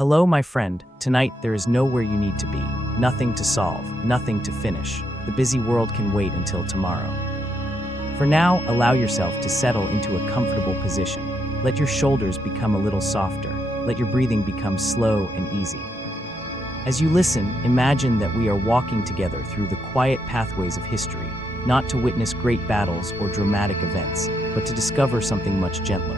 Hello, my friend. Tonight, there is nowhere you need to be. Nothing to solve, nothing to finish. The busy world can wait until tomorrow. For now, allow yourself to settle into a comfortable position. Let your shoulders become a little softer. Let your breathing become slow and easy. As you listen, imagine that we are walking together through the quiet pathways of history, not to witness great battles or dramatic events, but to discover something much gentler.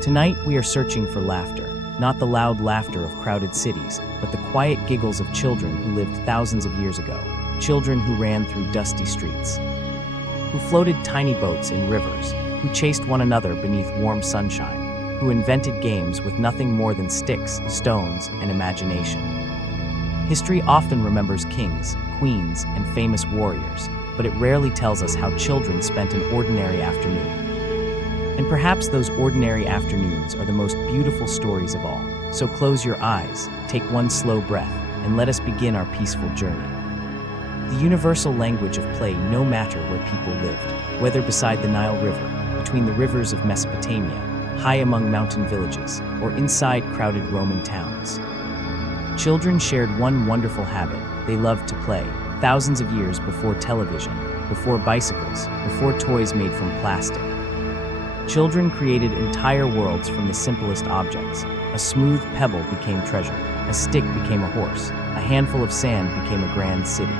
Tonight, we are searching for laughter. Not the loud laughter of crowded cities, but the quiet giggles of children who lived thousands of years ago. Children who ran through dusty streets, who floated tiny boats in rivers, who chased one another beneath warm sunshine, who invented games with nothing more than sticks, stones, and imagination. History often remembers kings, queens, and famous warriors, but it rarely tells us how children spent an ordinary afternoon. And perhaps those ordinary afternoons are the most beautiful stories of all. So close your eyes, take one slow breath, and let us begin our peaceful journey. The universal language of play, no matter where people lived, whether beside the Nile River, between the rivers of Mesopotamia, high among mountain villages, or inside crowded Roman towns. Children shared one wonderful habit. They loved to play, thousands of years before television, before bicycles, before toys made from plastic. Children created entire worlds from the simplest objects. A smooth pebble became treasure, a stick became a horse, a handful of sand became a grand city.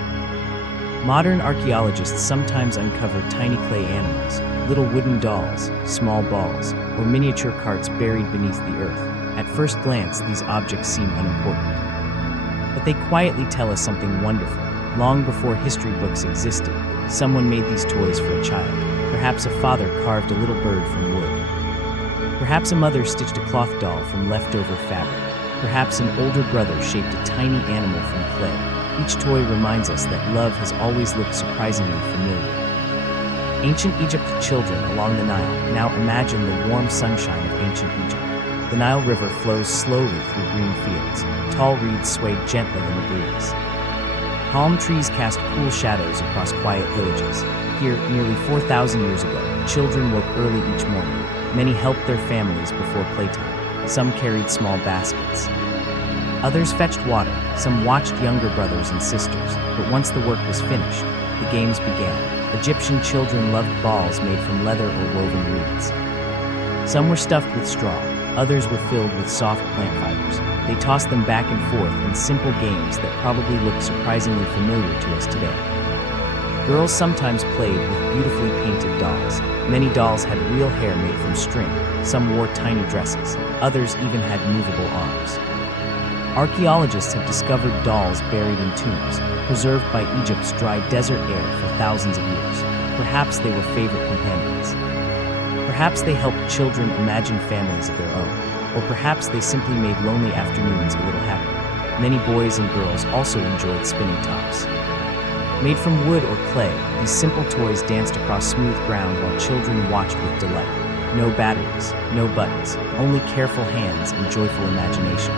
Modern archaeologists sometimes uncover tiny clay animals, little wooden dolls, small balls, or miniature carts buried beneath the earth. At first glance, these objects seem unimportant. But they quietly tell us something wonderful. Long before history books existed, someone made these toys for a child. Perhaps a father carved a little bird from wood. Perhaps a mother stitched a cloth doll from leftover fabric. Perhaps an older brother shaped a tiny animal from clay. Each toy reminds us that love has always looked surprisingly familiar. Ancient Egypt children along the Nile now imagine the warm sunshine of ancient Egypt. The Nile River flows slowly through green fields. Tall reeds sway gently in the breeze. Palm trees cast cool shadows across quiet villages. Here, nearly 4,000 years ago, children woke early each morning. Many helped their families before playtime. Some carried small baskets. Others fetched water. Some watched younger brothers and sisters. But once the work was finished, the games began. Egyptian children loved balls made from leather or woven reeds. Some were stuffed with straw. Others were filled with soft plant fibers. They tossed them back and forth in simple games that probably look surprisingly familiar to us today. Girls sometimes played with beautifully painted dolls. Many dolls had real hair made from string. Some wore tiny dresses. Others even had movable arms. Archaeologists have discovered dolls buried in tombs, preserved by Egypt's dry desert air for thousands of years. Perhaps they were favorite companions. Perhaps they helped children imagine families of their own. Or perhaps they simply made lonely afternoons a little happier. Many boys and girls also enjoyed spinning tops. Made from wood or clay, these simple toys danced across smooth ground while children watched with delight. No batteries, no buttons, only careful hands and joyful imagination.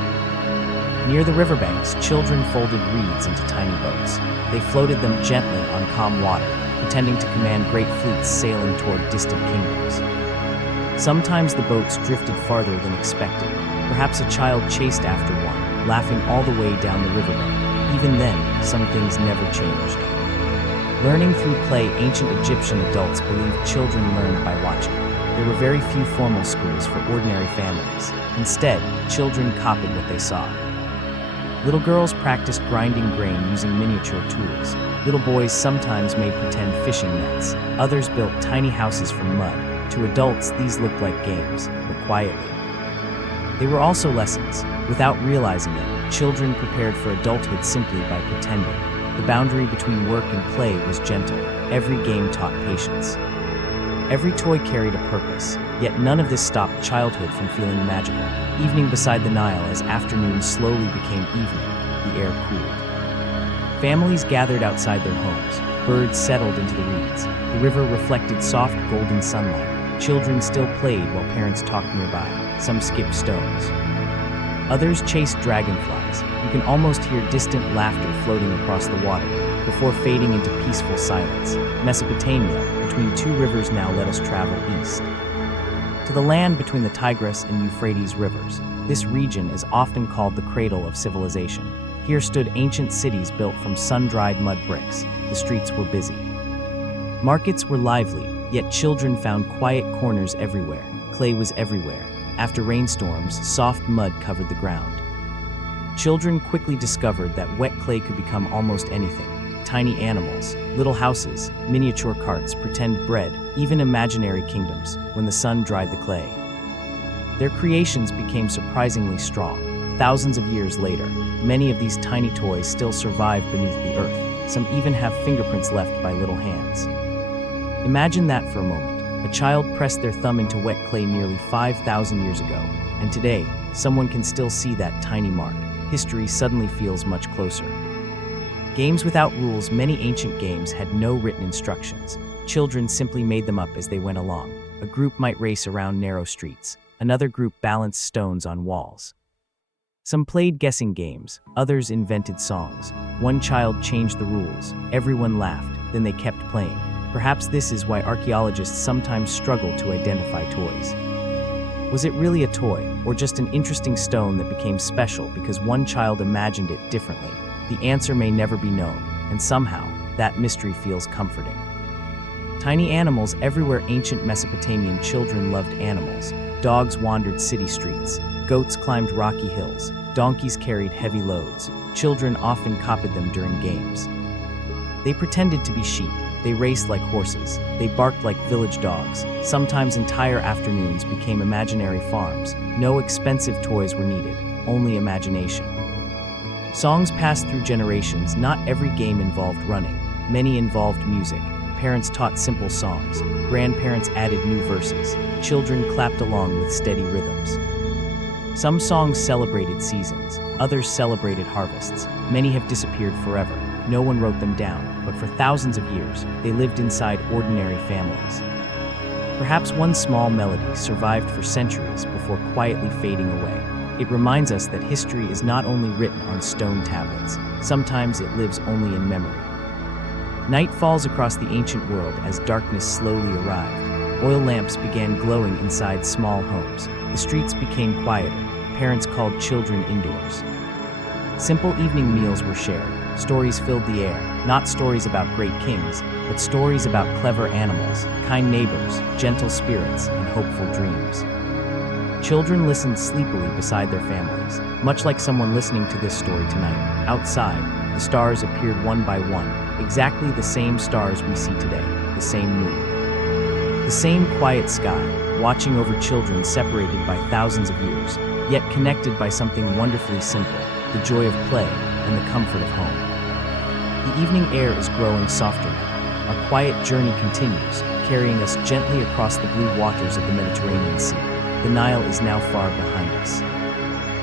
Near the riverbanks, children folded reeds into tiny boats. They floated them gently on calm water, pretending to command great fleets sailing toward distant kingdoms. Sometimes the boats drifted farther than expected. Perhaps a child chased after one, laughing all the way down the riverbank. Even then, some things never changed. Learning through play, ancient Egyptian adults believed children learned by watching. There were very few formal schools for ordinary families. Instead, children copied what they saw. Little girls practiced grinding grain using miniature tools. Little boys sometimes made pretend fishing nets. Others built tiny houses from mud. To adults, these looked like games, but quietly. They were also lessons. Without realizing it, children prepared for adulthood simply by pretending. The boundary between work and play was gentle. Every game taught patience. Every toy carried a purpose, yet none of this stopped childhood from feeling magical. Evening beside the Nile, as afternoon slowly became evening, the air cooled. Families gathered outside their homes. Birds settled into the reeds. The river reflected soft golden sunlight. Children still played while parents talked nearby. Some skipped stones. Others chased dragonflies. You can almost hear distant laughter floating across the water before fading into peaceful silence. Mesopotamia, between two rivers, now let us travel east. To the land between the Tigris and Euphrates rivers, This region is often called the cradle of civilization. Here stood ancient cities built from sun-dried mud bricks. The streets were busy. Markets were lively, yet children found quiet corners everywhere. Clay was everywhere. After rainstorms, soft mud covered the ground. Children quickly discovered that wet clay could become almost anything. Tiny animals, little houses, miniature carts, pretend bread, even imaginary kingdoms, when the sun dried the clay. Their creations became surprisingly strong. Thousands of years later, many of these tiny toys still survive beneath the earth. Some even have fingerprints left by little hands. Imagine that for a moment. A child pressed their thumb into wet clay nearly 5,000 years ago, and today, someone can still see that tiny mark. History suddenly feels much closer. Games without rules. Many ancient games had no written instructions. Children simply made them up as they went along. A group might race around narrow streets. Another group balanced stones on walls. Some played guessing games. Others invented songs. One child changed the rules. Everyone laughed. Then they kept playing. Perhaps this is why archaeologists sometimes struggle to identify toys. Was it really a toy, or just an interesting stone that became special because one child imagined it differently? The answer may never be known, and somehow, that mystery feels comforting. Tiny animals everywhere. Ancient Mesopotamian children loved animals. Dogs wandered city streets. Goats climbed rocky hills. Donkeys carried heavy loads. Children often copied them during games. They pretended to be sheep. They raced like horses. They barked like village dogs. Sometimes entire afternoons became imaginary farms. No expensive toys were needed, only imagination. Songs passed through generations. Not every game involved running. Many involved music. Parents taught simple songs. Grandparents added new verses. Children clapped along with steady rhythms. Some songs celebrated seasons. Others celebrated harvests. Many have disappeared forever. No one wrote them down, but for thousands of years, they lived inside ordinary families. Perhaps one small melody survived for centuries before quietly fading away. It reminds us that history is not only written on stone tablets. Sometimes it lives only in memory. Night falls across the ancient world as darkness slowly arrived. Oil lamps began glowing inside small homes. The streets became quieter. Parents called children indoors. Simple evening meals were shared. Stories filled the air, not stories about great kings, but stories about clever animals, kind neighbors, gentle spirits, and hopeful dreams. Children listened sleepily beside their families, much like someone listening to this story tonight. Outside, the stars appeared one by one, exactly the same stars we see today, the same moon. The same quiet sky, watching over children separated by thousands of years, yet connected by something wonderfully simple, the joy of play and the comfort of home. The evening air is growing softer now. Our quiet journey continues, carrying us gently across the blue waters of the Mediterranean Sea. The Nile is now far behind us.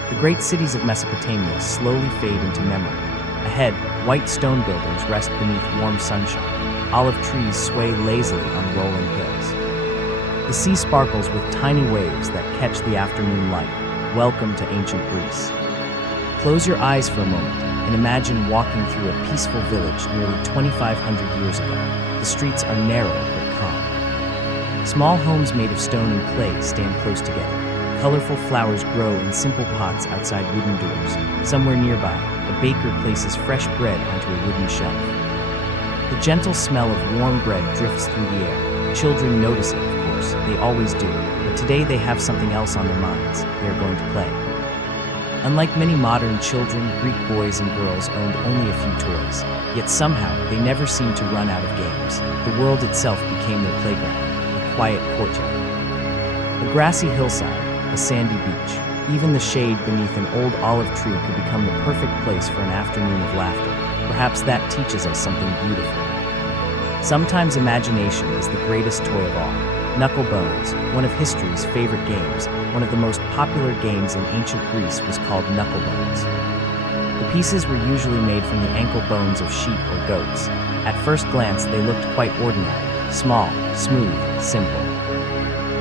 The great cities of Mesopotamia slowly fade into memory. Ahead, white stone buildings rest beneath warm sunshine. Olive trees sway lazily on rolling hills. The sea sparkles with tiny waves that catch the afternoon light. Welcome to ancient Greece. Close your eyes for a moment and imagine walking through a peaceful village nearly 2,500 years ago. The streets are narrow but calm. Small homes made of stone and clay stand close together. Colorful flowers grow in simple pots outside wooden doors. Somewhere nearby, a baker places fresh bread onto a wooden shelf. The gentle smell of warm bread drifts through the air. Children notice it, of course, they always do, but today they have something else on their minds. They are going to play. Unlike many modern children, Greek boys and girls owned only a few toys. Yet somehow, they never seemed to run out of games. The world itself became their playground. Quiet courtyard. A grassy hillside, a sandy beach. Even the shade beneath an old olive tree could become the perfect place for an afternoon of laughter. Perhaps that teaches us something beautiful. Sometimes imagination is the greatest toy of all. Knuckle bones, one of history's favorite games, one of the most popular games in ancient Greece, was called knuckle bones. The pieces were usually made from the ankle bones of sheep or goats. At first glance, they looked quite ordinary. Small, smooth, simple.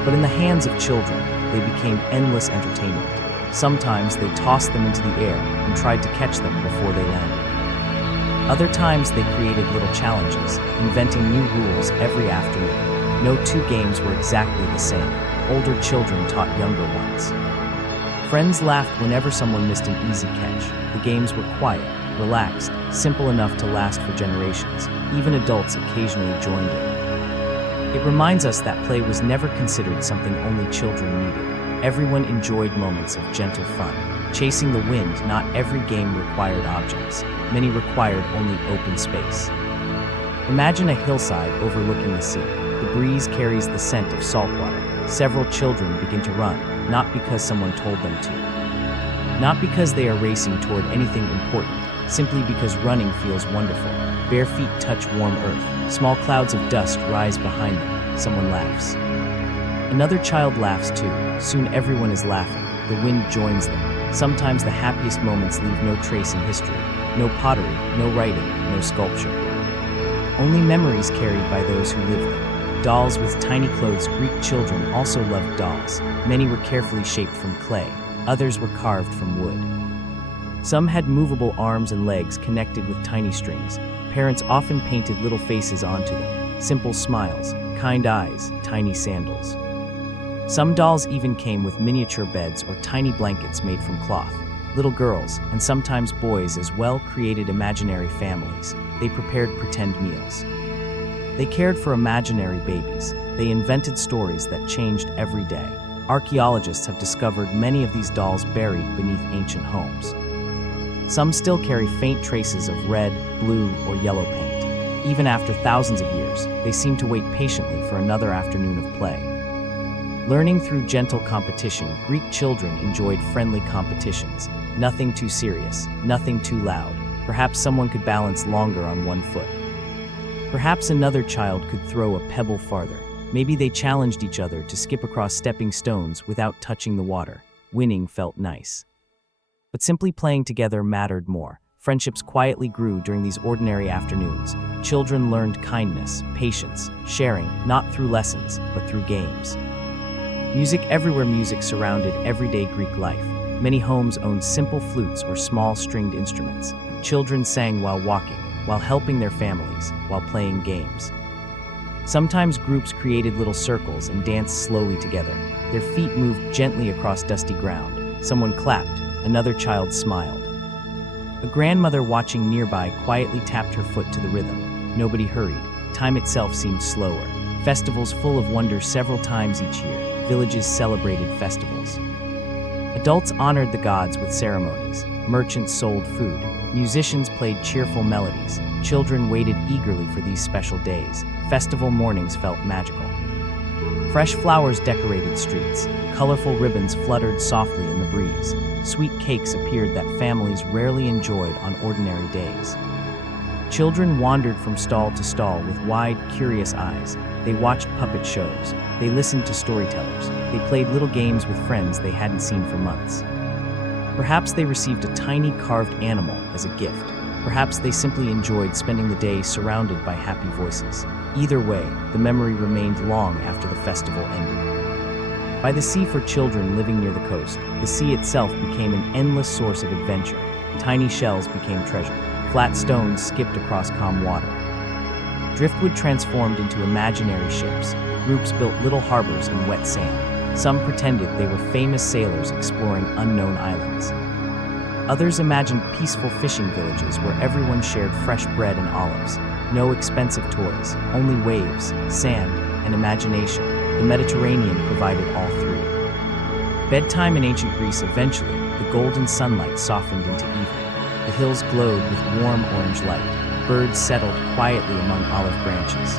But in the hands of children, they became endless entertainment. Sometimes they tossed them into the air and tried to catch them before they landed. Other times they created little challenges, inventing new rules every afternoon. No two games were exactly the same. Older children taught younger ones. Friends laughed whenever someone missed an easy catch. The games were quiet, relaxed, simple enough to last for generations. Even adults occasionally joined in. It reminds us that play was never considered something only children needed. Everyone enjoyed moments of gentle fun. Chasing the wind, not every game required objects. Many required only open space. Imagine a hillside overlooking the sea. The breeze carries the scent of salt water. Several children begin to run, not because someone told them to. Not because they are racing toward anything important, simply because running feels wonderful. Bare feet touch warm earth. Small clouds of dust rise behind them. Someone laughs. Another child laughs too. Soon everyone is laughing. The wind joins them. Sometimes the happiest moments leave no trace in history. No pottery, no writing, no sculpture. Only memories carried by those who lived them. Dolls with tiny clothes. Greek children also loved dolls. Many were carefully shaped from clay. Others were carved from wood. Some had movable arms and legs connected with tiny strings. Parents often painted little faces onto them. Simple smiles, kind eyes, tiny sandals. Some dolls even came with miniature beds or tiny blankets made from cloth. Little girls, and sometimes boys as well, created imaginary families. They prepared pretend meals. They cared for imaginary babies. They invented stories that changed every day. Archaeologists have discovered many of these dolls buried beneath ancient homes. Some still carry faint traces of red, blue, or yellow paint. Even after thousands of years, they seem to wait patiently for another afternoon of play. Learning through gentle competition, Greek children enjoyed friendly competitions. Nothing too serious, nothing too loud. Perhaps someone could balance longer on one foot. Perhaps another child could throw a pebble farther. Maybe they challenged each other to skip across stepping stones without touching the water. Winning felt nice. But simply playing together mattered more. Friendships quietly grew during these ordinary afternoons. Children learned kindness, patience, sharing, not through lessons, but through games. Music everywhere. Music surrounded everyday Greek life. Many homes owned simple flutes or small stringed instruments. Children sang while walking, while helping their families, while playing games. Sometimes groups created little circles and danced slowly together. Their feet moved gently across dusty ground. Someone clapped, another child smiled. A grandmother watching nearby quietly tapped her foot to the rhythm. Nobody hurried. Time itself seemed slower. Festivals full of wonder several times each year. Villages celebrated festivals. Adults honored the gods with ceremonies. Merchants sold food. Musicians played cheerful melodies. Children waited eagerly for these special days. Festival mornings felt magical. Fresh flowers decorated streets. Colorful ribbons fluttered softly in the breeze. Sweet cakes appeared that families rarely enjoyed on ordinary days. Children wandered from stall to stall with wide, curious eyes. They watched puppet shows. They listened to storytellers. They played little games with friends they hadn't seen for months. Perhaps they received a tiny carved animal as a gift. Perhaps they simply enjoyed spending the day surrounded by happy voices. Either way, the memory remained long after the festival ended. By the sea for children living near the coast, the sea itself became an endless source of adventure. Tiny shells became treasure. Flat stones skipped across calm water. Driftwood transformed into imaginary ships. Groups built little harbors in wet sand. Some pretended they were famous sailors exploring unknown islands. Others imagined peaceful fishing villages where everyone shared fresh bread and olives. No expensive toys, only waves, sand, and imagination. The Mediterranean provided all three. Bedtime in ancient Greece. Eventually, the golden sunlight softened into evening. The hills glowed with warm orange light. Birds settled quietly among olive branches.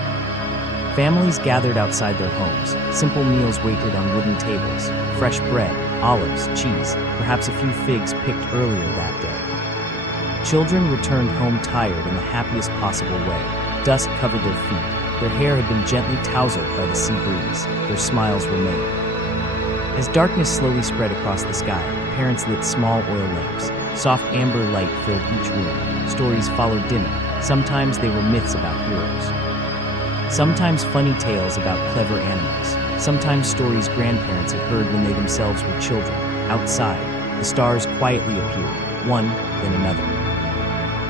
Families gathered outside their homes. Simple meals waited on wooden tables. Fresh bread, olives, cheese, perhaps a few figs picked earlier that day. Children returned home tired in the happiest possible way. Dust covered their feet. Their hair had been gently tousled by the sea breeze. Their smiles were made. As darkness slowly spread across the sky, parents lit small oil lamps. Soft amber light filled each room. Stories followed dinner. Sometimes they were myths about heroes. Sometimes funny tales about clever animals. Sometimes stories grandparents had heard when they themselves were children. Outside, the stars quietly appeared, one, then another.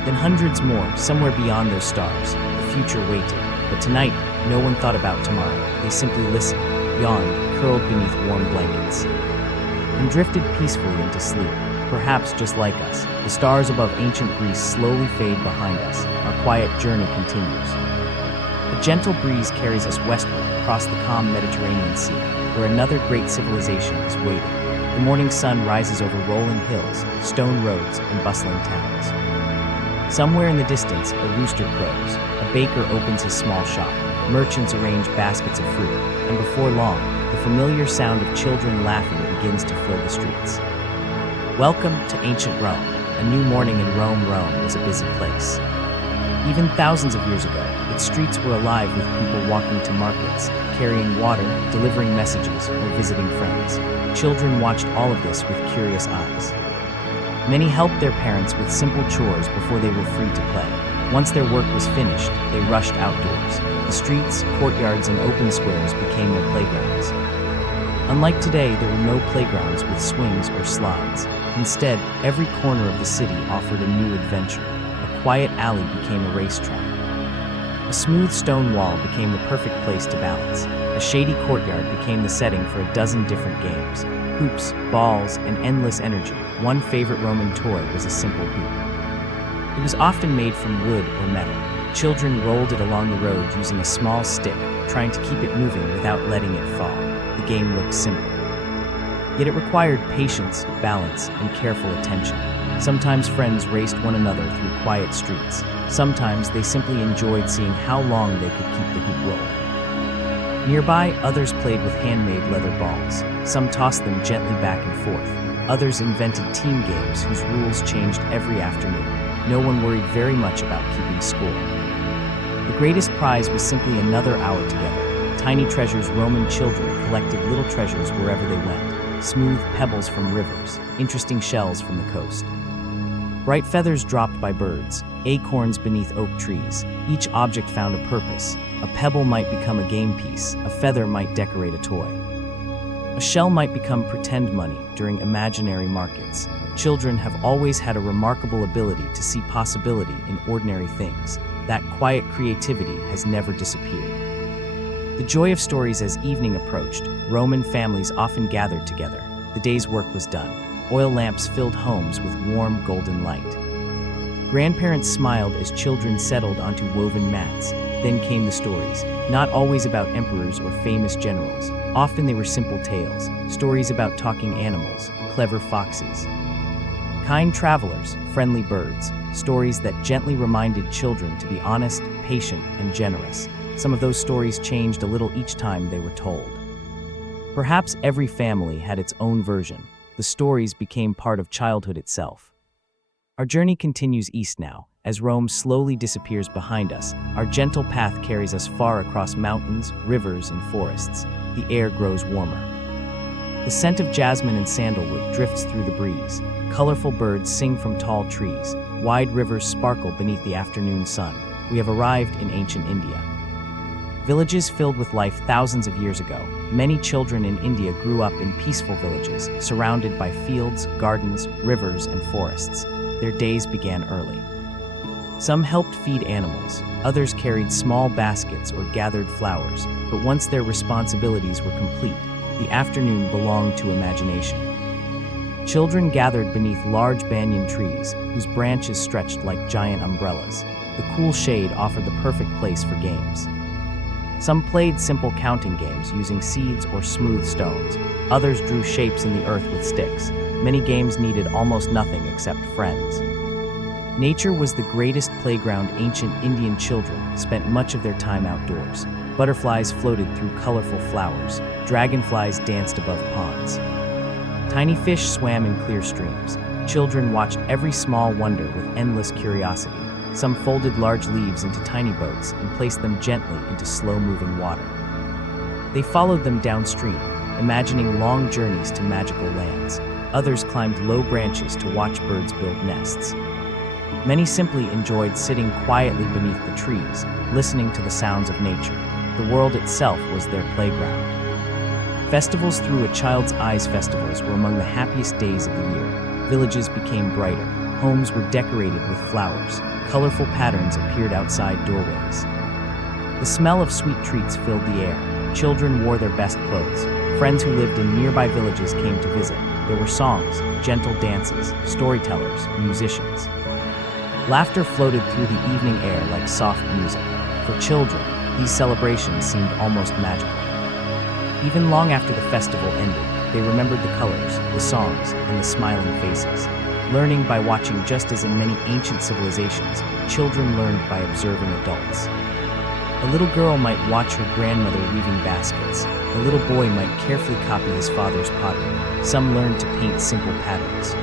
Then hundreds more, somewhere beyond those stars. The future waited. But tonight, no one thought about tomorrow. They simply listened, yawned, curled beneath warm blankets. and drifted peacefully into sleep. Perhaps just like us, the stars above ancient Greece slowly fade behind us. Our quiet journey continues. A gentle breeze carries us westward across the calm Mediterranean Sea, where another great civilization is waiting. The morning sun rises over rolling hills, stone roads, and bustling towns. Somewhere in the distance, a rooster crows. A baker opens his small shop. Merchants arrange baskets of fruit, and before long, the familiar sound of children laughing begins to fill the streets. Welcome to ancient Rome. A new morning in Rome. Rome was a busy place. Even thousands of years ago, its streets were alive with people walking to markets, carrying water, delivering messages, or visiting friends. Children watched all of this with curious eyes. Many helped their parents with simple chores before they were free to play. Once their work was finished, they rushed outdoors. The streets, courtyards, and open squares became their playgrounds. Unlike today, there were no playgrounds with swings or slides. Instead, every corner of the city offered a new adventure. A quiet alley became a racetrack. A smooth stone wall became the perfect place to balance. A shady courtyard became the setting for a dozen different games. Hoops, balls, and endless energy. One favorite Roman toy was a simple hoop. It was often made from wood or metal. Children rolled it along the road using a small stick, trying to keep it moving without letting it fall. The game looked simple. Yet it required patience, balance, and careful attention. Sometimes friends raced one another through quiet streets. Sometimes they simply enjoyed seeing how long they could keep the hoop rolling. Nearby, others played with handmade leather balls. Some tossed them gently back and forth. Others invented team games whose rules changed every afternoon. No one worried very much about keeping score. The greatest prize was simply another hour together. Tiny treasures. Roman children collected little treasures wherever they went. Smooth pebbles from rivers, interesting shells from the coast. Bright feathers dropped by birds, acorns beneath oak trees. Each object found a purpose. A pebble might become a game piece, a feather might decorate a toy. A shell might become pretend money during imaginary markets. Children have always had a remarkable ability to see possibility in ordinary things. That quiet creativity has never disappeared. The joy of stories. As evening approached, Roman families often gathered together. The day's work was done. Oil lamps filled homes with warm golden light. Grandparents smiled as children settled onto woven mats. Then came the stories, not always about emperors or famous generals. Often they were simple tales, stories about talking animals, clever foxes, kind travelers, friendly birds, stories that gently reminded children to be honest, patient, and generous. Some of those stories changed a little each time they were told. Perhaps every family had its own version. The stories became part of childhood itself. Our journey continues east now. As Rome slowly disappears behind us, our gentle path carries us far across mountains, rivers, and forests. The air grows warmer. The scent of jasmine and sandalwood drifts through the breeze. Colorful birds sing from tall trees. Wide rivers sparkle beneath the afternoon sun. We have arrived in ancient India. Villages filled with life thousands of years ago. Many children in India grew up in peaceful villages, surrounded by fields, gardens, rivers, and forests. Their days began early. Some helped feed animals, others carried small baskets or gathered flowers, but once their responsibilities were complete, the afternoon belonged to imagination. Children gathered beneath large banyan trees, whose branches stretched like giant umbrellas. The cool shade offered the perfect place for games. Some played simple counting games using seeds or smooth stones. Others drew shapes in the earth with sticks. Many games needed almost nothing except friends. Nature was the greatest playground. Ancient Indian children spent much of their time outdoors. Butterflies floated through colorful flowers. Dragonflies danced above ponds. Tiny fish swam in clear streams. Children watched every small wonder with endless curiosity. Some folded large leaves into tiny boats and placed them gently into slow-moving water. They followed them downstream, imagining long journeys to magical lands. Others climbed low branches to watch birds build nests. Many simply enjoyed sitting quietly beneath the trees, listening to the sounds of nature. The world itself was their playground. Festivals through a child's eyes. Festivals were among the happiest days of the year. Villages became brighter. Homes were decorated with flowers. Colorful patterns appeared outside doorways. The smell of sweet treats filled the air. Children wore their best clothes. Friends who lived in nearby villages came to visit. There were songs, gentle dances, storytellers, musicians. Laughter floated through the evening air like soft music. For children, these celebrations seemed almost magical. Even long after the festival ended, they remembered the colors, the songs, and the smiling faces. Learning by watching, just as in many ancient civilizations, children learned by observing adults. A little girl might watch her grandmother weaving baskets. A little boy might carefully copy his father's pottery. Some learned to paint simple patterns.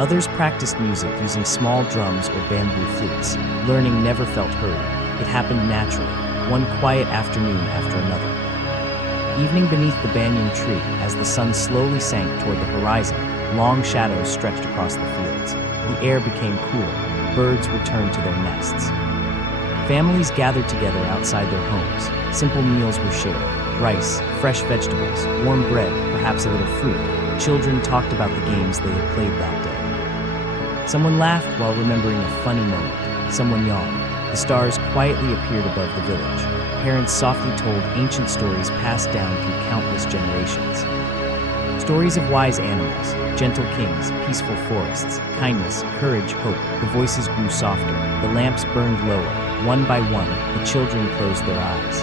Others practiced music using small drums or bamboo flutes. Learning never felt hurried. It happened naturally, one quiet afternoon after another. Evening beneath the banyan tree, as the sun slowly sank toward the horizon, long shadows stretched across the fields. The air became cooler. Birds returned to their nests. Families gathered together outside their homes. Simple meals were shared. Rice, fresh vegetables, warm bread, perhaps a little fruit. Children talked about the games they had played that day. Someone laughed while remembering a funny moment. Someone yawned. The stars quietly appeared above the village. Parents softly told ancient stories passed down through countless generations. Stories of wise animals, gentle kings, peaceful forests, kindness, courage, hope. The voices grew softer. The lamps burned lower. One by one, the children closed their eyes.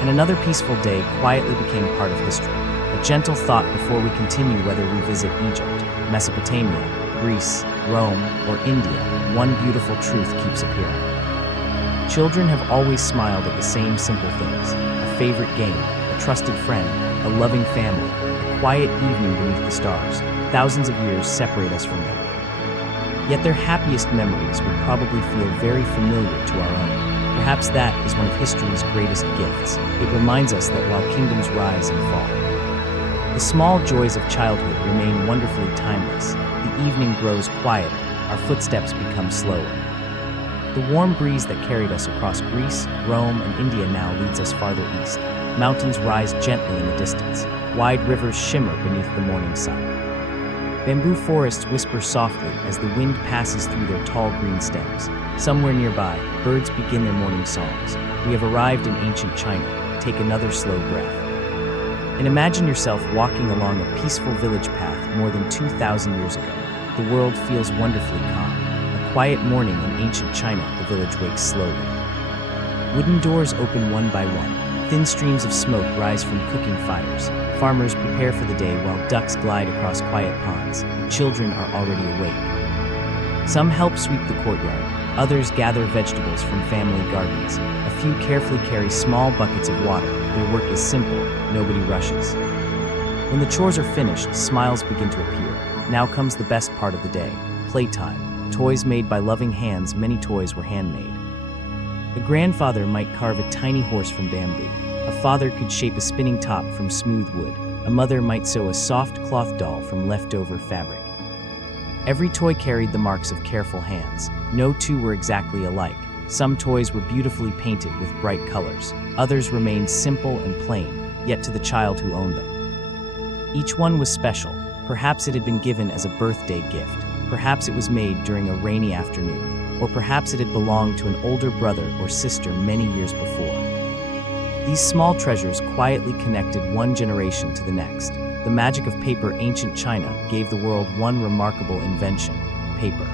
And another peaceful day quietly became part of history. A gentle thought before we continue, whether we visit Egypt, Mesopotamia, Greece, Rome, or India, one beautiful truth keeps appearing. Children have always smiled at the same simple things: a favorite game, a trusted friend, a loving family, a quiet evening beneath the stars. Thousands of years separate us from them. Yet their happiest memories would probably feel very familiar to our own. Perhaps that is one of history's greatest gifts. It reminds us that while kingdoms rise and fall, the small joys of childhood remain wonderfully timeless. The evening grows quieter, our footsteps become slower. The warm breeze that carried us across Greece, Rome, and India now leads us farther east. Mountains rise gently in the distance. Wide rivers shimmer beneath the morning sun. Bamboo forests whisper softly as the wind passes through their tall green stems. Somewhere nearby, birds begin their morning songs. We have arrived in ancient China. Take another slow breath. And imagine yourself walking along a peaceful village path more than 2,000 years ago. The world feels wonderfully calm. A quiet morning in ancient China, the village wakes slowly. Wooden doors open one by one. Thin streams of smoke rise from cooking fires. Farmers prepare for the day while ducks glide across quiet ponds. Children are already awake. Some help sweep the courtyard. Others gather vegetables from family gardens. A few carefully carry small buckets of water. Their work is simple. Nobody rushes. When the chores are finished, smiles begin to appear. Now comes the best part of the day: playtime. Toys made by loving hands. Many toys were handmade. A grandfather might carve a tiny horse from bamboo. A father could shape a spinning top from smooth wood. A mother might sew a soft cloth doll from leftover fabric. Every toy carried the marks of careful hands. No two were exactly alike. Some toys were beautifully painted with bright colors. Others remained simple and plain, yet to the child who owned them, each one was special. Perhaps it had been given as a birthday gift. Perhaps it was made during a rainy afternoon. Or perhaps it had belonged to an older brother or sister many years before. These small treasures quietly connected one generation to the next. The magic of paper. Ancient China gave the world one remarkable invention: paper.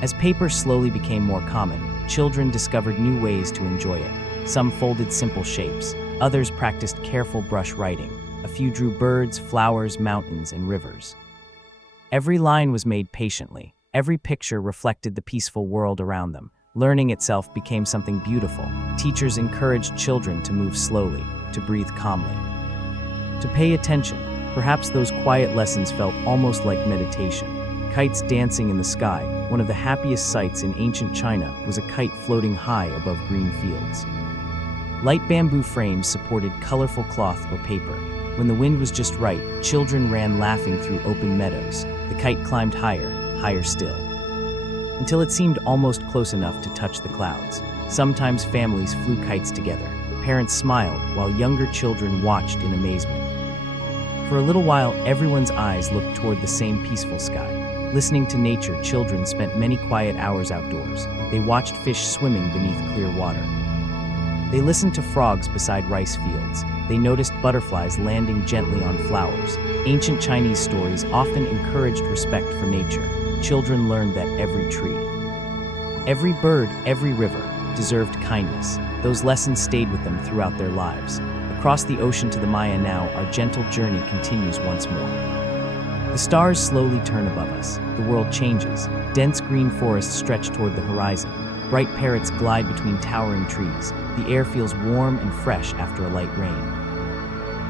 As paper slowly became more common, children discovered new ways to enjoy it. Some folded simple shapes. Others practiced careful brush writing. A few drew birds, flowers, mountains, and rivers. Every line was made patiently. Every picture reflected the peaceful world around them. Learning itself became something beautiful. Teachers encouraged children to move slowly, to breathe calmly, to pay attention. Perhaps those quiet lessons felt almost like meditation. Kites dancing in the sky. One of the happiest sights in ancient China was a kite floating high above green fields. Light bamboo frames supported colorful cloth or paper. When the wind was just right, children ran laughing through open meadows. The kite climbed higher, higher still, until it seemed almost close enough to touch the clouds. Sometimes families flew kites together. Parents smiled while younger children watched in amazement. For a little while, everyone's eyes looked toward the same peaceful sky. Listening to nature, children spent many quiet hours outdoors. They watched fish swimming beneath clear water. They listened to frogs beside rice fields. They noticed butterflies landing gently on flowers. Ancient Chinese stories often encouraged respect for nature. Children learned that every tree, every bird, every river deserved kindness. Those lessons stayed with them throughout their lives. Across the ocean to the Maya now, our gentle journey continues once more. The stars slowly turn above us. The world changes. Dense green forests stretch toward the horizon. Bright parrots glide between towering trees. The air feels warm and fresh after a light rain.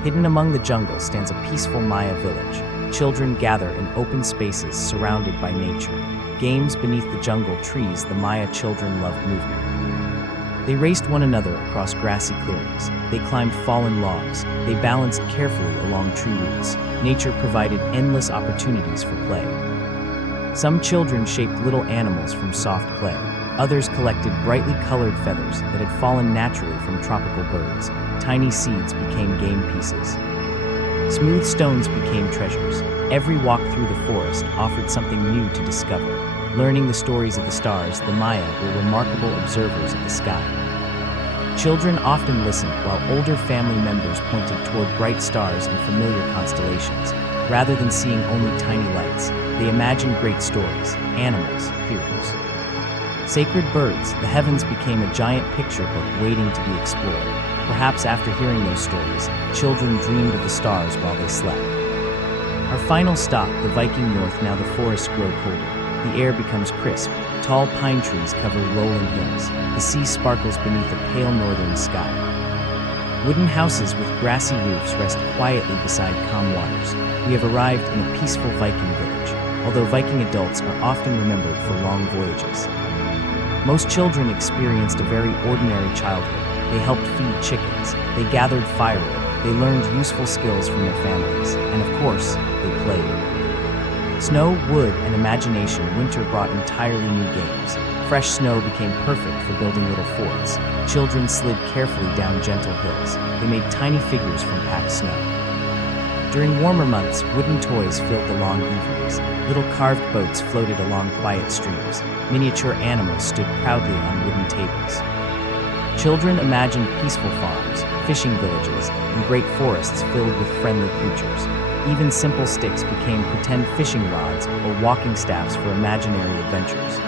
Hidden among the jungle stands a peaceful Maya village. Children gather in open spaces surrounded by nature. Games beneath the jungle trees, the Maya children loved movement. They raced one another across grassy clearings. They climbed fallen logs. They balanced carefully along tree roots. Nature provided endless opportunities for play. Some children shaped little animals from soft clay. Others collected brightly colored feathers that had fallen naturally from tropical birds. Tiny seeds became game pieces. Smooth stones became treasures. Every walk through the forest offered something new to discover. Learning the stories of the stars, the Maya were remarkable observers of the sky. Children often listened while older family members pointed toward bright stars and familiar constellations. Rather than seeing only tiny lights, they imagined great stories, animals, heroes. Sacred birds, the heavens became a giant picture book waiting to be explored. Perhaps after hearing those stories, children dreamed of the stars while they slept. Our final stop, the Viking north. Now the forests grow colder. The air becomes crisp. Tall pine trees cover rolling hills. The sea sparkles beneath a pale northern sky. Wooden houses with grassy roofs rest quietly beside calm waters. We have arrived in a peaceful Viking village, although Viking adults are often remembered for long voyages. Most children experienced a very ordinary childhood. They helped feed chickens. They gathered firewood. They learned useful skills from their families. And of course, they played. Snow, wood, and imagination. Winter brought entirely new games. Fresh snow became perfect for building little forts. Children slid carefully down gentle hills. They made tiny figures from packed snow. During warmer months, wooden toys filled the long evenings. Little carved boats floated along quiet streams. Miniature animals stood proudly on wooden tables. Children imagined peaceful farms, fishing villages, and great forests filled with friendly creatures. Even simple sticks became pretend fishing rods or walking staffs for imaginary adventures.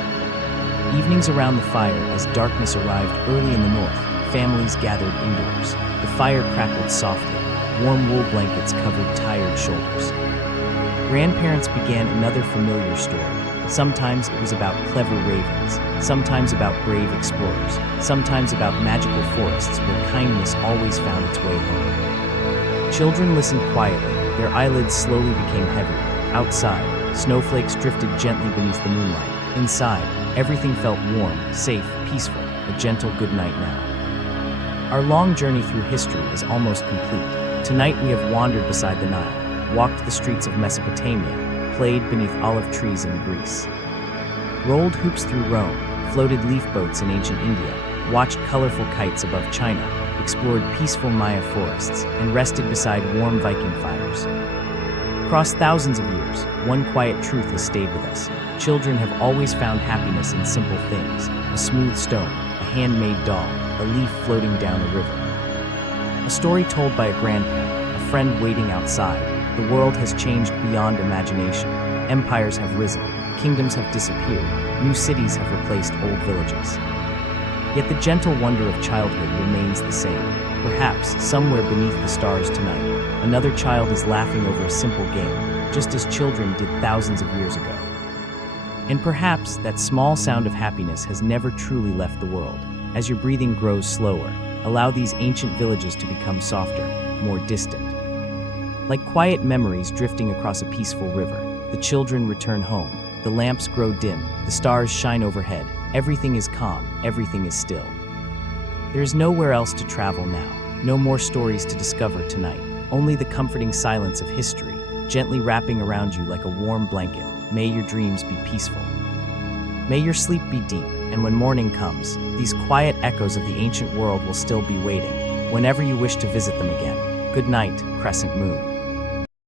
Evenings around the fire, as darkness arrived early in the north, families gathered indoors. The fire crackled softly. Warm wool blankets covered tired shoulders. Grandparents began another familiar story. Sometimes it was about clever ravens, sometimes about brave explorers, sometimes about magical forests where kindness always found its way home. Children listened quietly. Their eyelids slowly became heavier. Outside, snowflakes drifted gently beneath the moonlight. Inside, everything felt warm, safe, peaceful, a gentle good night now. Our long journey through history is almost complete. Tonight we have wandered beside the Nile, walked the streets of Mesopotamia, played beneath olive trees in Greece, rolled hoops through Rome, floated leaf boats in ancient India, watched colorful kites above China, explored peaceful Maya forests, and rested beside warm Viking fires. Across thousands of years, one quiet truth has stayed with us. Children have always found happiness in simple things: a smooth stone, a handmade doll, a leaf floating down a river. A story told by a grandparent, a friend waiting outside. The world has changed beyond imagination. Empires have risen, kingdoms have disappeared, new cities have replaced old villages. Yet the gentle wonder of childhood remains the same. Perhaps, somewhere beneath the stars tonight, another child is laughing over a simple game, just as children did thousands of years ago. And perhaps that small sound of happiness has never truly left the world. As your breathing grows slower, allow these ancient villages to become softer, more distant. Like quiet memories drifting across a peaceful river, the children return home. The lamps grow dim, the stars shine overhead. Everything is calm, everything is still. There is nowhere else to travel now, no more stories to discover tonight, only the comforting silence of history, gently wrapping around you like a warm blanket. May your dreams be peaceful. May your sleep be deep, and when morning comes, these quiet echoes of the ancient world will still be waiting, whenever you wish to visit them again. Good night, Crescent Moon.